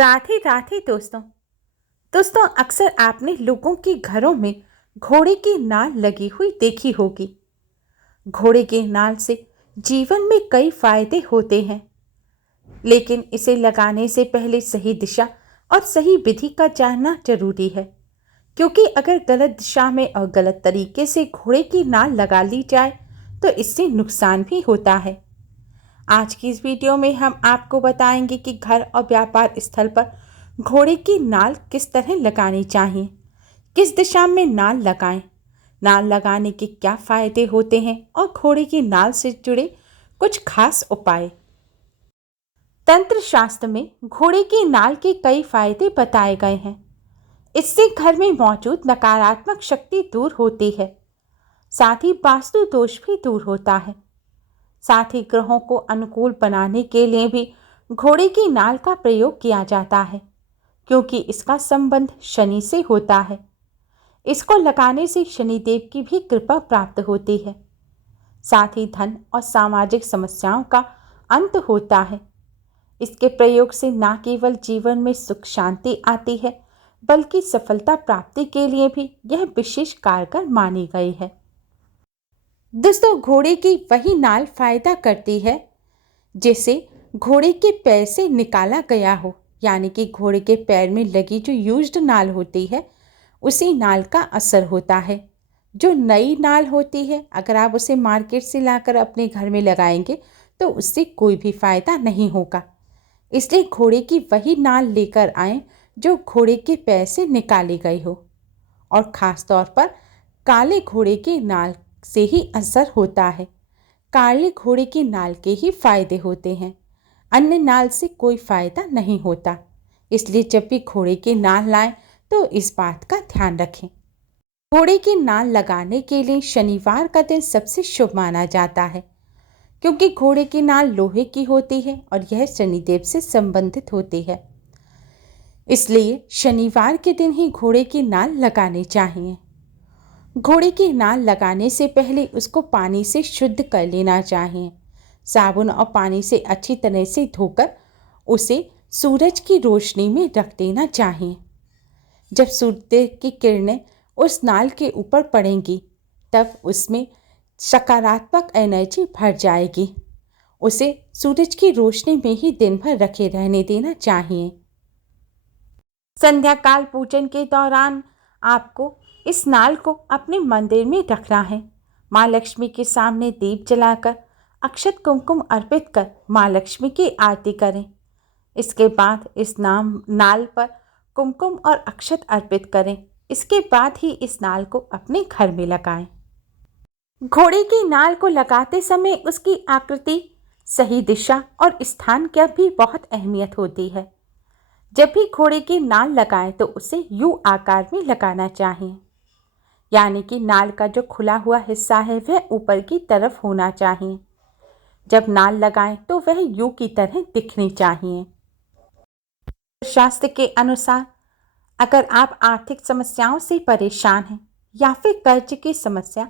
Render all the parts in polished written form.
राधे राधे दोस्तों। अक्सर आपने लोगों के घरों में घोड़े की नाल लगी हुई देखी होगी। घोड़े के नाल से जीवन में कई फायदे होते हैं, लेकिन इसे लगाने से पहले सही दिशा और सही विधि का जानना जरूरी है, क्योंकि अगर गलत दिशा में और गलत तरीके से घोड़े की नाल लगा ली जाए तो इससे नुकसान भी होता है। आज की इस वीडियो में हम आपको बताएंगे कि घर और व्यापार स्थल पर घोड़े की नाल किस तरह लगानी चाहिए, किस दिशा में नाल लगाएं, नाल लगाने के क्या फायदे होते हैं और घोड़े की नाल से जुड़े कुछ खास उपाय। तंत्र शास्त्र में घोड़े की नाल के कई फायदे बताए गए हैं। इससे घर में मौजूद नकारात्मक शक्ति दूर होती है, साथ ही वास्तु दोष भी दूर होता है। साथ ही ग्रहों को अनुकूल बनाने के लिए भी घोड़े की नाल का प्रयोग किया जाता है, क्योंकि इसका संबंध शनि से होता है। इसको लगाने से शनिदेव की भी कृपा प्राप्त होती है। साथ ही धन और सामाजिक समस्याओं का अंत होता है। इसके प्रयोग से न केवल जीवन में सुख शांति आती है, बल्कि सफलता प्राप्ति के लिए भी यह विशेष कारगर मानी गई है। दोस्तों, घोड़े की वही नाल फायदा करती है जिसे घोड़े के पैर से निकाला गया हो, यानी कि घोड़े के पैर में लगी जो यूज्ड नाल होती है उसी नाल का असर होता है। जो नई नाल होती है, अगर आप उसे मार्केट से लाकर अपने घर में लगाएंगे तो उससे कोई भी फायदा नहीं होगा। इसलिए घोड़े की वही नाल लेकर आएं जो घोड़े के पैर से निकाली गई हो, और ख़ास तौर पर काले घोड़े की नाल से ही असर होता है। काले घोड़े की नाल के ही फायदे होते हैं, अन्य नाल से कोई फायदा नहीं होता। इसलिए जब भी घोड़े की नाल लाएं तो इस बात का ध्यान रखें। घोड़े की नाल लगाने के लिए शनिवार का दिन सबसे शुभ माना जाता है, क्योंकि घोड़े की नाल लोहे की होती है और यह शनिदेव से संबंधित होती है। इसलिए शनिवार के दिन ही घोड़े की नाल लगानी चाहिए। घोड़े की नाल लगाने से पहले उसको पानी से शुद्ध कर लेना चाहिए। साबुन और पानी से अच्छी तरह से धोकर उसे सूरज की रोशनी में रख देना चाहिए। जब सूर्य की किरणें उस नाल के ऊपर पड़ेंगी तब उसमें सकारात्मक एनर्जी भर जाएगी। उसे सूरज की रोशनी में ही दिन भर रखे रहने देना चाहिए। संध्या काल पूजन के दौरान आपको इस नाल को अपने मंदिर में रखना है। माँ लक्ष्मी के सामने दीप जलाकर अक्षत कुमकुम अर्पित कर माँ लक्ष्मी की आरती करें। इसके बाद इस नाल पर कुमकुम और अक्षत अर्पित करें। इसके बाद ही इस नाल को अपने घर में लगाएं। घोड़े की नाल को लगाते समय उसकी आकृति, सही दिशा और स्थान की भी बहुत अहमियत होती है। जब भी घोड़े की नाल लगाएं तो उसे यू आकार में लगाना चाहिए, यानी कि नाल का जो खुला हुआ हिस्सा है वह ऊपर की तरफ होना चाहिए। जब नाल लगाएं तो वह यू की तरह दिखनी चाहिए। शास्त्र के अनुसार अगर आप आर्थिक समस्याओं से परेशान हैं या फिर कर्ज की समस्या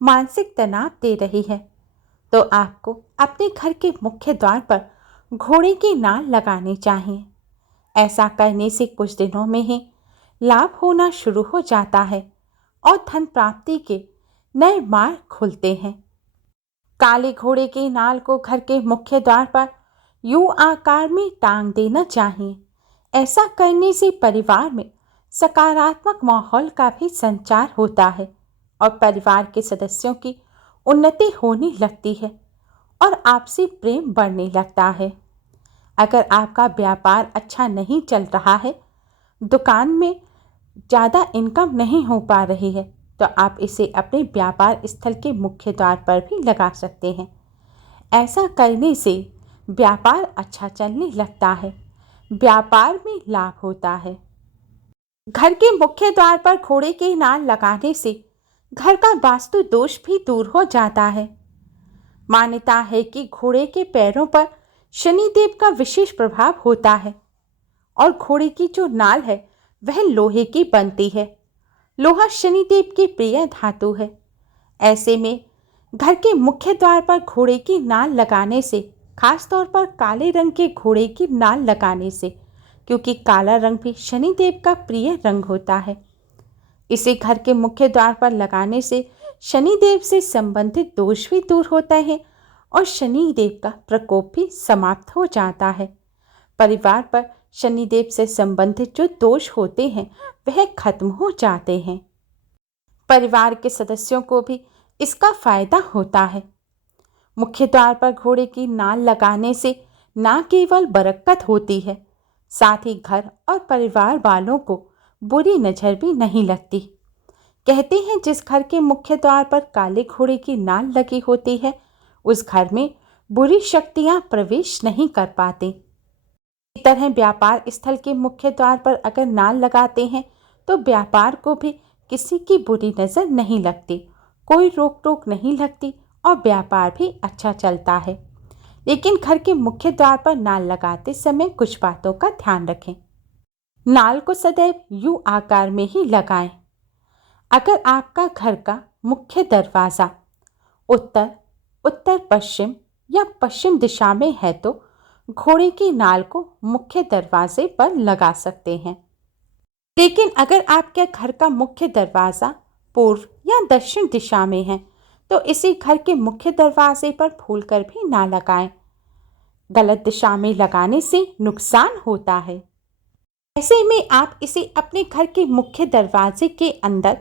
मानसिक तनाव दे रही है तो आपको अपने घर के मुख्य द्वार पर घोड़े की नाल लगानी चाहिए। ऐसा करने से कुछ दिनों में ही लाभ होना शुरू हो जाता है और धन प्राप्ति के नए मार्ग खुलते हैं। काले घोड़े की नाल को घर के मुख्य द्वार पर यू आकार में टांग देना चाहिए। ऐसा करने से परिवार में सकारात्मक माहौल का भी संचार होता है और परिवार के सदस्यों की उन्नति होने लगती है और आपसी प्रेम बढ़ने लगता है। अगर आपका व्यापार अच्छा नहीं चल रहा है, दुकान में ज़्यादा इनकम नहीं हो पा रही है, तो आप इसे अपने व्यापार स्थल के मुख्य द्वार पर भी लगा सकते हैं। ऐसा करने से व्यापार अच्छा चलने लगता है, व्यापार में लाभ होता है। घर के मुख्य द्वार पर घोड़े की नाल लगाने से घर का वास्तु दोष भी दूर हो जाता है। मान्यता है कि घोड़े के पैरों पर शनिदेव का विशेष प्रभाव होता है और घोड़े की जो नाल है वह लोहे की बनती है। लोहा शनिदेव की प्रिय धातु है। ऐसे में घर के मुख्य द्वार पर घोड़े की नाल लगाने से, खास तौर पर काले रंग के घोड़े की नाल लगाने से क्योंकि काला रंग भी शनिदेव का प्रिय रंग होता है। इसे घर के मुख्य द्वार पर लगाने से शनिदेव से संबंधित दोष भी दूर होते हैं और शनिदेव का प्रकोप भी समाप्त हो जाता है। परिवार पर शनिदेव से संबंधित जो दोष होते हैं वह खत्म हो जाते हैं। परिवार के सदस्यों को भी इसका फायदा होता है। मुख्य द्वार पर घोड़े की नाल लगाने से न केवल बरकत होती है, साथ ही घर और परिवार वालों को बुरी नज़र भी नहीं लगती। कहते हैं जिस घर के मुख्य द्वार पर काले घोड़े की नाल लगी होती है उस घर में बुरी शक्तियां प्रवेश नहीं कर पाती। इसी तरह व्यापार स्थल के मुख्य द्वार पर अगर नाल लगाते हैं तो व्यापार को भी किसी की बुरी नज़र नहीं लगती, कोई रोक टोक नहीं लगती और व्यापार भी अच्छा चलता है। लेकिन घर के मुख्य द्वार पर नाल लगाते समय कुछ बातों का ध्यान रखें। नाल को सदैव यू आकार में ही लगाएं। अगर आपका घर का मुख्य दरवाज़ा उत्तर, उत्तर पश्चिम या पश्चिम दिशा में है तो घोड़े की नाल को मुख्य दरवाजे पर लगा सकते हैं। लेकिन अगर आपके घर का मुख्य दरवाज़ा पूर्व या दक्षिण दिशा में है तो इसी घर के मुख्य दरवाजे पर भूलकर भी ना लगाएं। गलत दिशा में लगाने से नुकसान होता है। ऐसे में आप इसे अपने घर के मुख्य दरवाजे के अंदर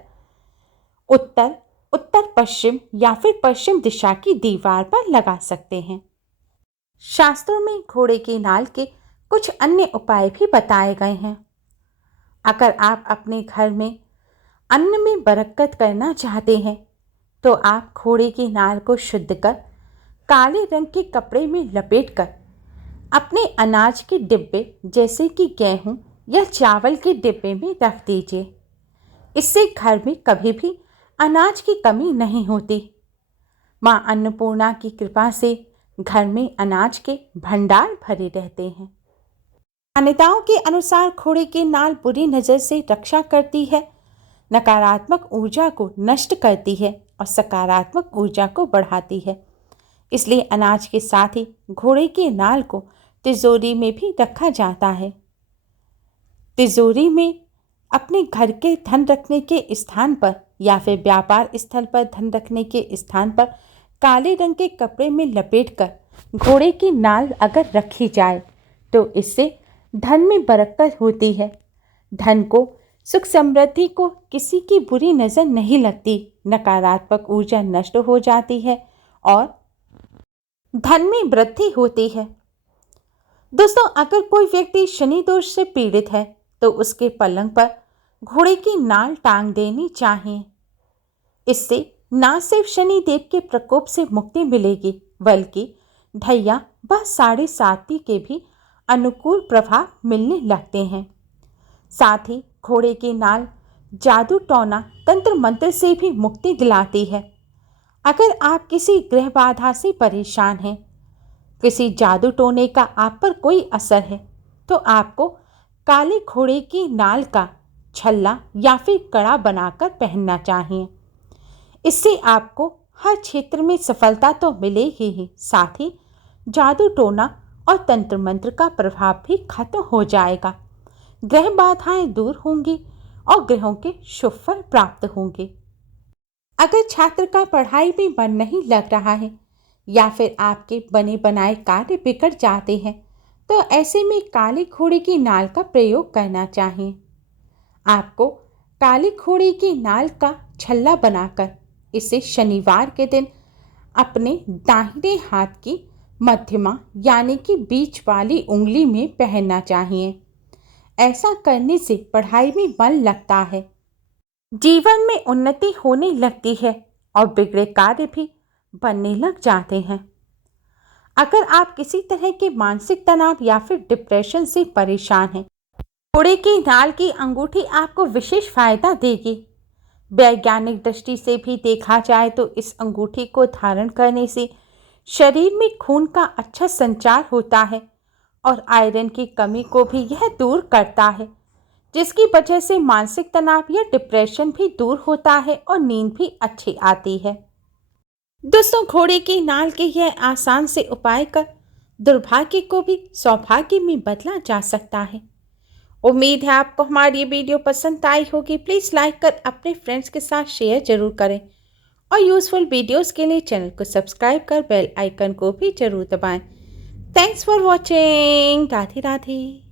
उत्तर, उत्तर पश्चिम या फिर पश्चिम दिशा की दीवार पर लगा सकते हैं। शास्त्रों में घोड़े की नाल के कुछ अन्य उपाय भी बताए गए हैं। अगर आप अपने घर में अन्न में बरकत करना चाहते हैं तो आप घोड़े की नाल को शुद्ध कर काले रंग के कपड़े में लपेटकर अपने अनाज के डिब्बे जैसे कि गेहूं या चावल के डिब्बे में रख दीजिए। इससे घर में कभी भी अनाज की कमी नहीं होती। मां अन्नपूर्णा की कृपा से घर में अनाज के भंडार भरे रहते हैं। मान्यताओं के अनुसार घोड़े की नाल बुरी नज़र से रक्षा करती है, नकारात्मक ऊर्जा को नष्ट करती है और सकारात्मक ऊर्जा को बढ़ाती है। इसलिए अनाज के साथ ही घोड़े की नाल को तिजोरी में भी रखा जाता है। तिजोरी में अपने घर के धन रखने के स्थान पर या फिर व्यापार स्थल पर धन रखने के स्थान पर काले रंग के कपड़े में लपेटकर घोड़े की नाल अगर रखी जाए तो इससे धन में बरकत होती है। धन को, सुख समृद्धि को किसी की बुरी नज़र नहीं लगती, नकारात्मक ऊर्जा नष्ट हो जाती है और धन में वृद्धि होती है। दोस्तों, अगर कोई व्यक्ति शनि दोष से पीड़ित है तो उसके पलंग पर घोड़े की नाल टांग देनी चाहिए। इससे न सिर्फ शनि देव के प्रकोप से मुक्ति मिलेगी बल्कि ढैया व साढ़े साती के भी अनुकूल प्रभाव मिलने लगते हैं। साथ ही घोड़े की नाल जादू टोना तंत्र मंत्र से भी मुक्ति दिलाती है। अगर आप किसी ग्रह बाधा से परेशान हैं, किसी जादू टोने का आप पर कोई असर है तो आपको काले घोड़े की नाल का छल्ला या फिर कड़ा बनाकर पहनना चाहिए। इससे आपको हर क्षेत्र में सफलता तो मिलेगी ही, साथ ही जादू टोना और तंत्र मंत्र का प्रभाव भी खत्म हो जाएगा। ग्रह बाधाएं दूर होंगी और ग्रहों के शुभ फल प्राप्त होंगे। अगर छात्र का पढ़ाई में मन नहीं लग रहा है या फिर आपके बने बनाए कार्य बिगड़ जाते हैं तो ऐसे में काले घोड़े की नाल का प्रयोग करना चाहिए। आपको काले घोड़े की नाल का छल्ला बनाकर इसे शनिवार के दिन अपने दाहिने हाथ की मध्यमा यानी कि बीच वाली उंगली में पहनना चाहिए। ऐसा करने से पढ़ाई में मन लगता है, जीवन में उन्नति होने लगती है और बिगड़े कार्य भी बनने लग जाते हैं। अगर आप किसी तरह के मानसिक तनाव या फिर डिप्रेशन से परेशान हैं, घोड़े की नाल की अंगूठी आपको विशेष फायदा देगी। वैज्ञानिक दृष्टि से भी देखा जाए तो इस अंगूठी को धारण करने से शरीर में खून का अच्छा संचार होता है और आयरन की कमी को भी यह दूर करता है, जिसकी वजह से मानसिक तनाव या डिप्रेशन भी दूर होता है और नींद भी अच्छी आती है। दोस्तों, घोड़े की नाल के यह आसान से उपाय कर दुर्भाग्य को भी सौभाग्य में बदला जा सकता है। उम्मीद है आपको हमारी ये वीडियो पसंद आई होगी। प्लीज़ लाइक कर अपने फ्रेंड्स के साथ शेयर ज़रूर करें और यूज़फुल वीडियोस के लिए चैनल को सब्सक्राइब कर बेल आइकन को भी ज़रूर दबाएं। Thanks for watching. Radhe Radhe.